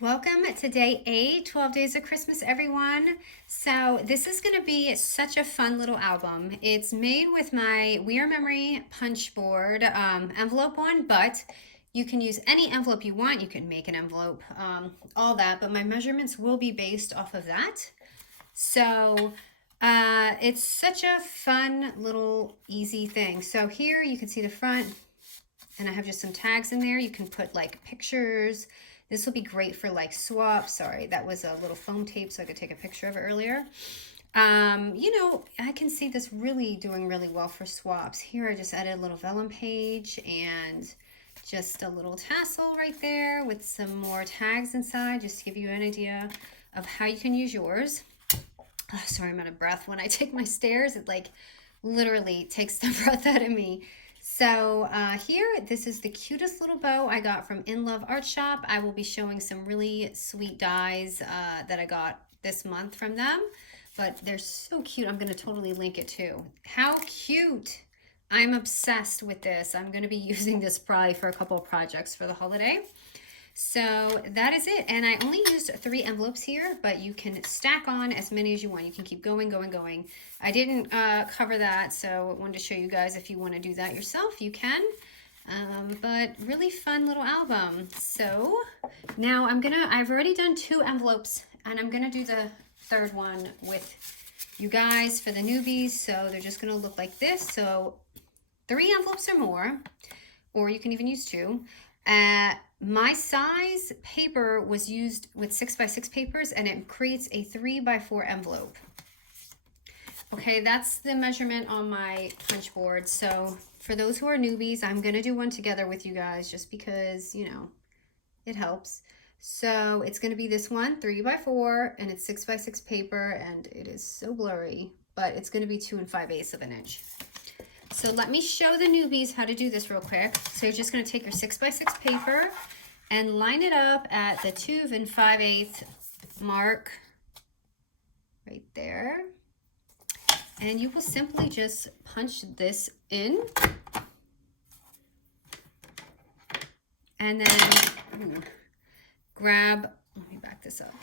Welcome to day 8, 12 days of Christmas, everyone. So this is going to be such a fun little album. It's made with my We Are Memory punch board envelope one, but you can use any envelope you want. You can make an envelope, all that, but my measurements will be based off of that. So it's such a fun little easy thing. So here you can see the front, and I have just some tags in there. You can put like pictures. This will be great for like swaps. Sorry, that was a little foam tape so I could take a picture of it earlier. I can see this really doing really well for swaps. Here I just added a little vellum page and just a little tassel right there with some more tags inside, just to give you an idea of how you can use yours. Oh, sorry, I'm out of breath. When I take my stairs, it like literally takes the breath out of me. So here, this is the cutest little bow I got from In Love Art Shop. I will be showing some really sweet dies that I got this month from them, but they're so cute. I'm going to totally link it too. How cute! I'm obsessed with this. I'm going to be using this probably for a couple of projects for the holiday. So that is it. And I only used 3 envelopes here, but you can stack on as many as you want. You can keep going, going, going. I didn't cover that, so I wanted to show you guys if you want to do that yourself, you can. But really fun little album. So now I've already done 2 envelopes, and I'm gonna do the third one with you guys for the newbies. So they're just gonna look like this. So 3 envelopes or more, or you can even use 2. My size paper was used with 6x6 papers, and it creates a 3x4 envelope. Okay, that's the measurement on my punch board. So for those who are newbies, I'm gonna do one together with you guys just because, it helps. So it's gonna be this one, 3x4, and it's 6x6 paper, and it is so blurry, but it's gonna be 2 5/8 of an inch. So let me show the newbies how to do this real quick. So you're just going to take your 6x6 paper and line it up at the 2 5/8 mark right there. And you will simply just punch this in. And then grab, let me back this up.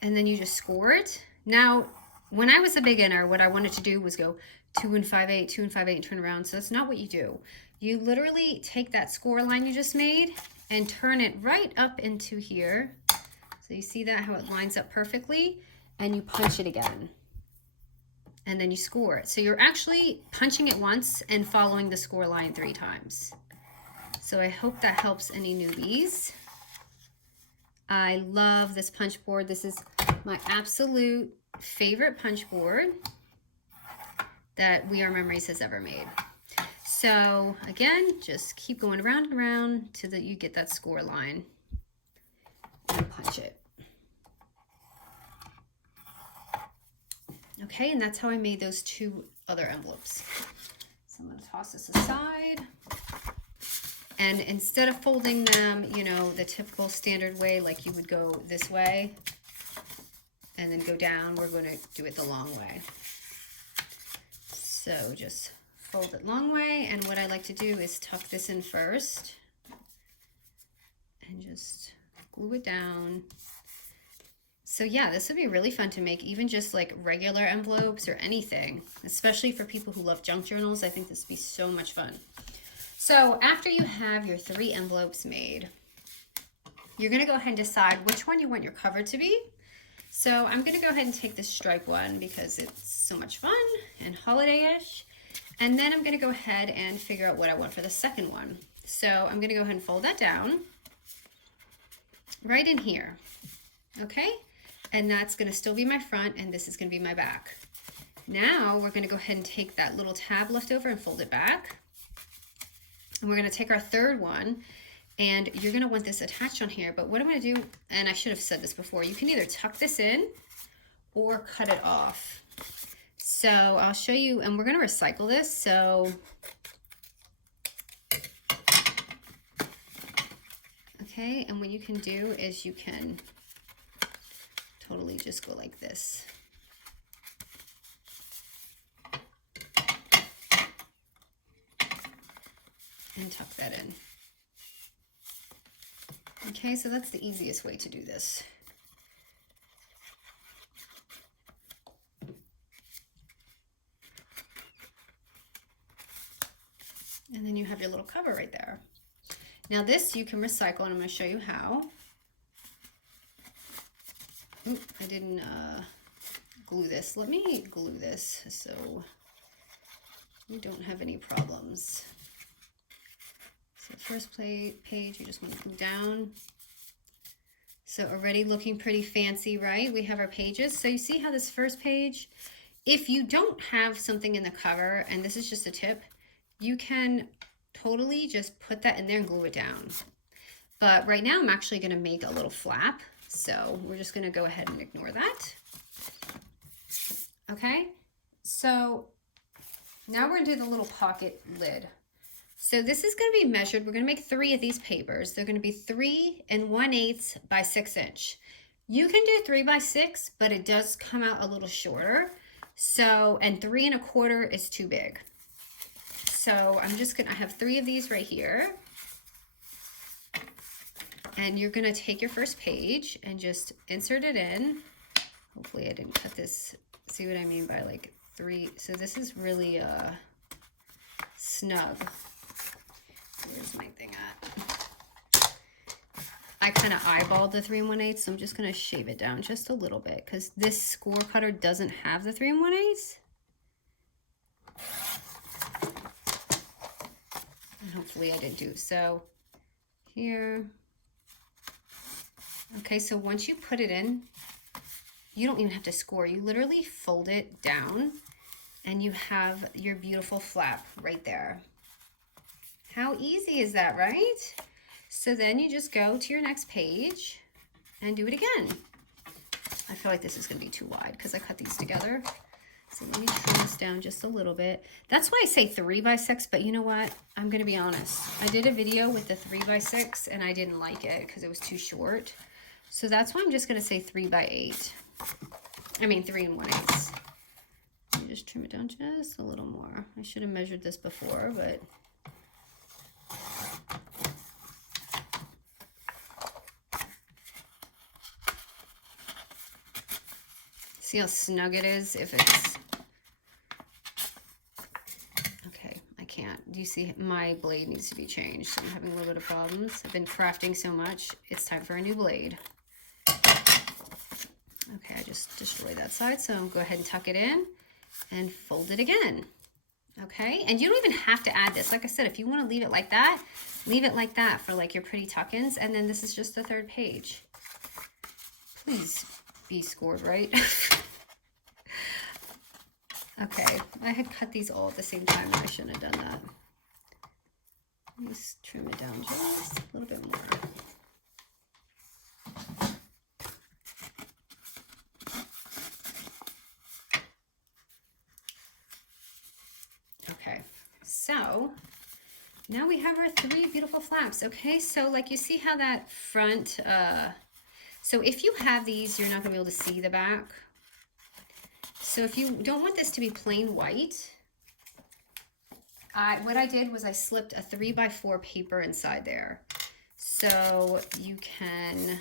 And then you just score it. Now, when I was a beginner, what I wanted to do was go 2 5/8, 2 5/8, and turn around. So that's not what you do. You literally take that score line you just made and turn it right up into here. So you see that, how it lines up perfectly, and you punch it again. And then you score it. So you're actually punching it once and following the score line 3 times. So I hope that helps any newbies. I love this punch board. This is my absolute favorite punch board that We Are Memories has ever made. So again, just keep going around and around till that you get that score line and punch it. Okay, and that's how I made those 2 other envelopes. So I'm going to toss this aside. And instead of folding them, the typical standard way, like you would go this way and then go down, we're going to do it the long way. So just fold it long way, and what I like to do is tuck this in first and just glue it down. So yeah, this would be really fun to make, even just like regular envelopes or anything, especially for people who love junk journals. I think this would be so much fun. So after you have your 3 envelopes made, you're going to go ahead and decide which one you want your cover to be. So I'm going to go ahead and take this stripe one because it's so much fun and holiday-ish. And then I'm going to go ahead and figure out what I want for the second one. So I'm going to go ahead and fold that down right in here. Okay? And that's going to still be my front, and this is going to be my back. Now we're going to go ahead and take that little tab left over and fold it back. And we're going to take our third one, and you're going to want this attached on here. But what I'm going to do, and I should have said this before, you can either tuck this in or cut it off. So I'll show you, and we're going to recycle this. So, okay, and what you can do is you can totally just go like this. And tuck that in. Okay, so that's the easiest way to do this. And then you have your little cover right there. Now this you can recycle, and I'm going to show you how. Oop, I didn't glue this. Let me glue this so we don't have any problems. So first page, you just want to glue down. So already looking pretty fancy, right? We have our pages. So you see how this first page, if you don't have something in the cover, and this is just a tip, you can totally just put that in there and glue it down. But right now I'm actually going to make a little flap. So we're just going to go ahead and ignore that. Okay, so now we're going to do the little pocket lid. So this is going to be measured. We're going to make 3 of these papers. They're going to be 3 1/8 by 6 inch. You can do 3 by 6, but it does come out a little shorter. So, and 3 1/4 is too big. So I'm just going to, I have 3 of these right here. And you're going to take your first page and just insert it in. Hopefully I didn't cut this. See what I mean by like 3. So this is really snug. Where's my thing at? I kind of eyeballed the 3 1/8, so I'm just going to shave it down just a little bit because this score cutter doesn't have the 3 1/8. And hopefully I didn't do so. Here. Okay, so once you put it in, you don't even have to score. You literally fold it down and you have your beautiful flap right there. How easy is that, right? So then you just go to your next page and do it again. I feel like this is going to be too wide because I cut these together. So let me trim this down just a little bit. That's why I say 3 by 6, but you know what? I'm going to be honest. I did a video with the 3 by 6 and I didn't like it because it was too short. So that's why I'm just going to say 3 by 8. I mean 3 1/8. Let me just trim it down just a little more. I should have measured this before, but see how snug it is if it's... Okay, I can't. Do you see my blade needs to be changed? So I'm having a little bit of problems. I've been crafting so much. It's time for a new blade. Okay, I just destroyed that side, so I'll go ahead and tuck it in and fold it again. Okay, and you don't even have to add this. Like I said, if you want to leave it like that, leave it like that for like your pretty tuck-ins, and then this is just the 3rd page. Please be scored right. Okay, I had cut these all at the same time. I shouldn't have done that. Let's trim it down just a little bit more. Okay, so now we have our 3 beautiful flaps. Okay, so like you see how that front, so if you have these, you're not gonna be able to see the back. So if you don't want this to be plain white, what I did was I slipped a 3 by 4 paper inside there. So you can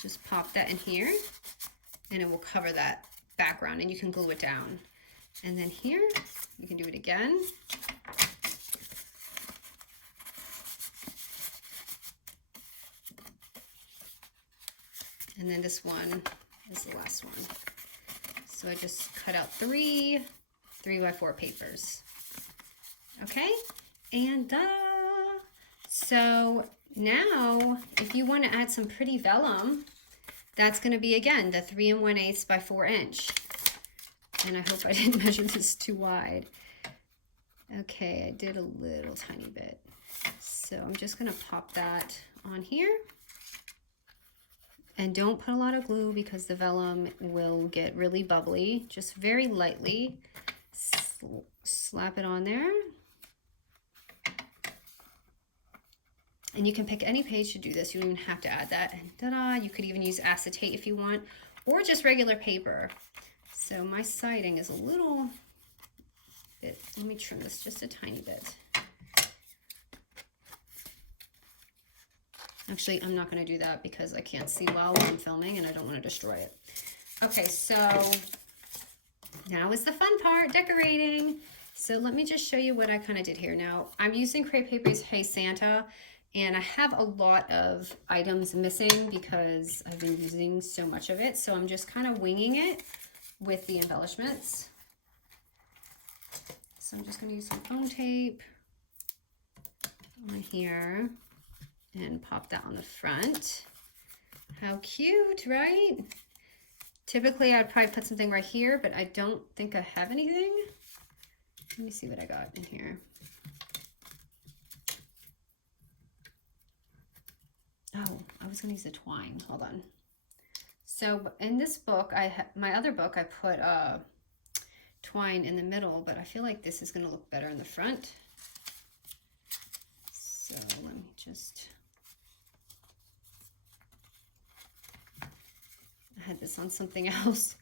just pop that in here and it will cover that background and you can glue it down. And then here, you can do it again. And then this one is the last one. So I just cut out 3 by 4 papers. Okay, and so now if you want to add some pretty vellum, that's going to be again the 3 1/8 by 4 inch. And I hope I didn't measure this too wide. Okay, I did a little tiny bit. So I'm just going to pop that on here. And don't put a lot of glue because the vellum will get really bubbly. Just very lightly slap it on there. And you can pick any page to do this. You don't even have to add that. And ta-da, you could even use acetate if you want, or just regular paper. So my siding is a little bit, let me trim this just a tiny bit. Actually, I'm not going to do that because I can't see well while I'm filming and I don't want to destroy it. Okay, so now is the fun part, decorating. So let me just show you what I kind of did here. Now, I'm using Crepe Paper's Hey Santa, and I have a lot of items missing because I've been using so much of it. So I'm just kind of winging it with the embellishments. So I'm just going to use some foam tape on here and pop that on the front. How cute, right? Typically I'd probably put something right here, but I don't think I have anything. Let me see what I got in here. Oh, I was gonna use the twine, hold on. So in this book, my other book, I put twine in the middle, but I feel like this is gonna look better in the front. So let me just, I had this on something else,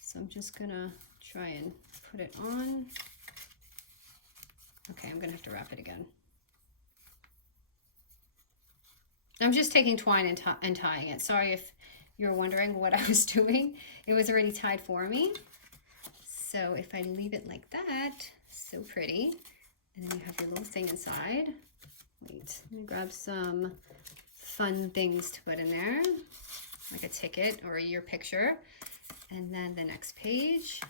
so I'm just gonna try and put it on. Okay, I'm gonna have to wrap it again. I'm just taking twine and tying it. Sorry if you're wondering what I was doing. It was already tied for me. So if I leave it like that, so pretty. And then you have your little thing inside. Wait, let me grab some fun things to put in there, like a ticket or your picture. And then the next page.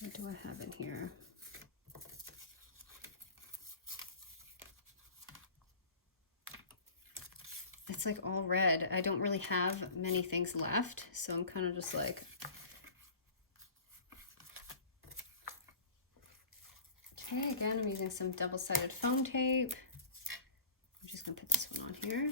What do I have in here? It's like all red. I don't really have many things left, so I'm kind of just like, okay, again, I'm using some double-sided foam tape. I'm just gonna put this one on here.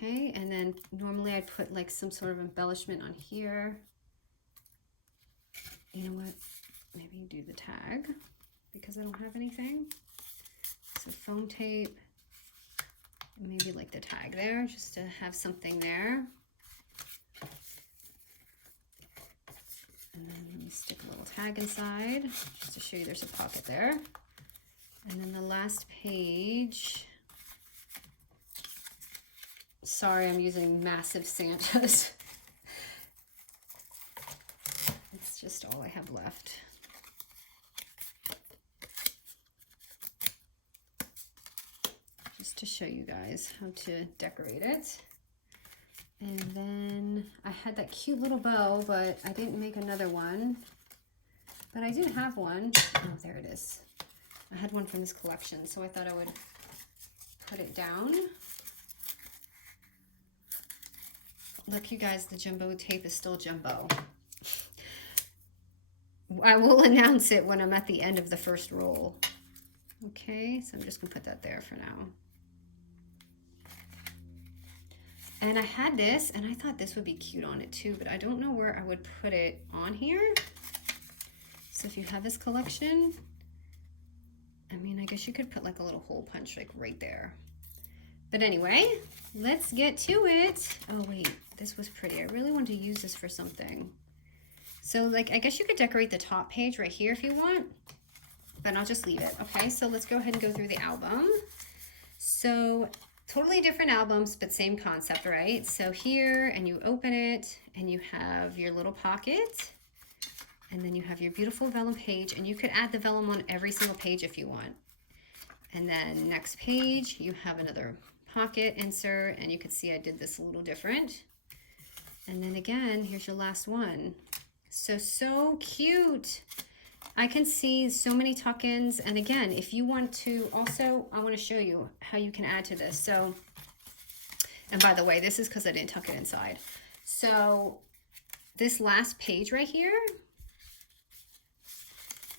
Okay, and then normally I'd put like some sort of embellishment on here. You know what? Maybe do the tag because I don't have anything. So foam tape, maybe like the tag there just to have something there. And then let me stick a little tag inside just to show you there's a pocket there. And then the last page, sorry, I'm using massive Santas. It's just all I have left. Just to show you guys how to decorate it. And then I had that cute little bow, but I didn't make another one. But I did have one. Oh, there it is. I had one from this collection, so I thought I would put it down. Look, you guys, the jumbo tape is still jumbo. I will announce it when I'm at the end of the first roll. Okay, so I'm just gonna put that there for now. And I had this, and I thought this would be cute on it too, but I don't know where I would put it on here. So if you have this collection, I mean, I guess you could put like a little hole punch like right there. But anyway, let's get to it. Oh wait, this was pretty. I really wanted to use this for something. So like, I guess you could decorate the top page right here if you want, but I'll just leave it. Okay, so let's go ahead and go through the album. So totally different albums, but same concept, right? So here, and you open it, and you have your little pocket, and then you have your beautiful vellum page, and you could add the vellum on every single page if you want. And then next page, you have another pocket insert, and you can see I did this a little different. And then again, here's your last one. So cute. I can see so many tuck-ins. And again, if you want to also, I want to show you how you can add to this. So, and by the way, this is because I didn't tuck it inside. So this last page right here,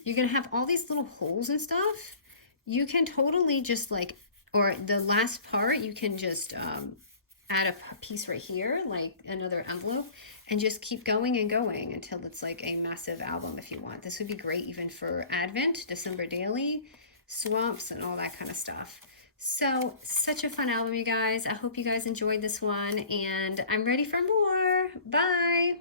you're going to have all these little holes and stuff. You can totally just like, or the last part, you can just add a piece right here, like another envelope, and just keep going and going until it's like a massive album if you want. This would be great even for Advent, December daily, swaps, and all that kind of stuff. So, such a fun album, you guys. I hope you guys enjoyed this one, and I'm ready for more. Bye!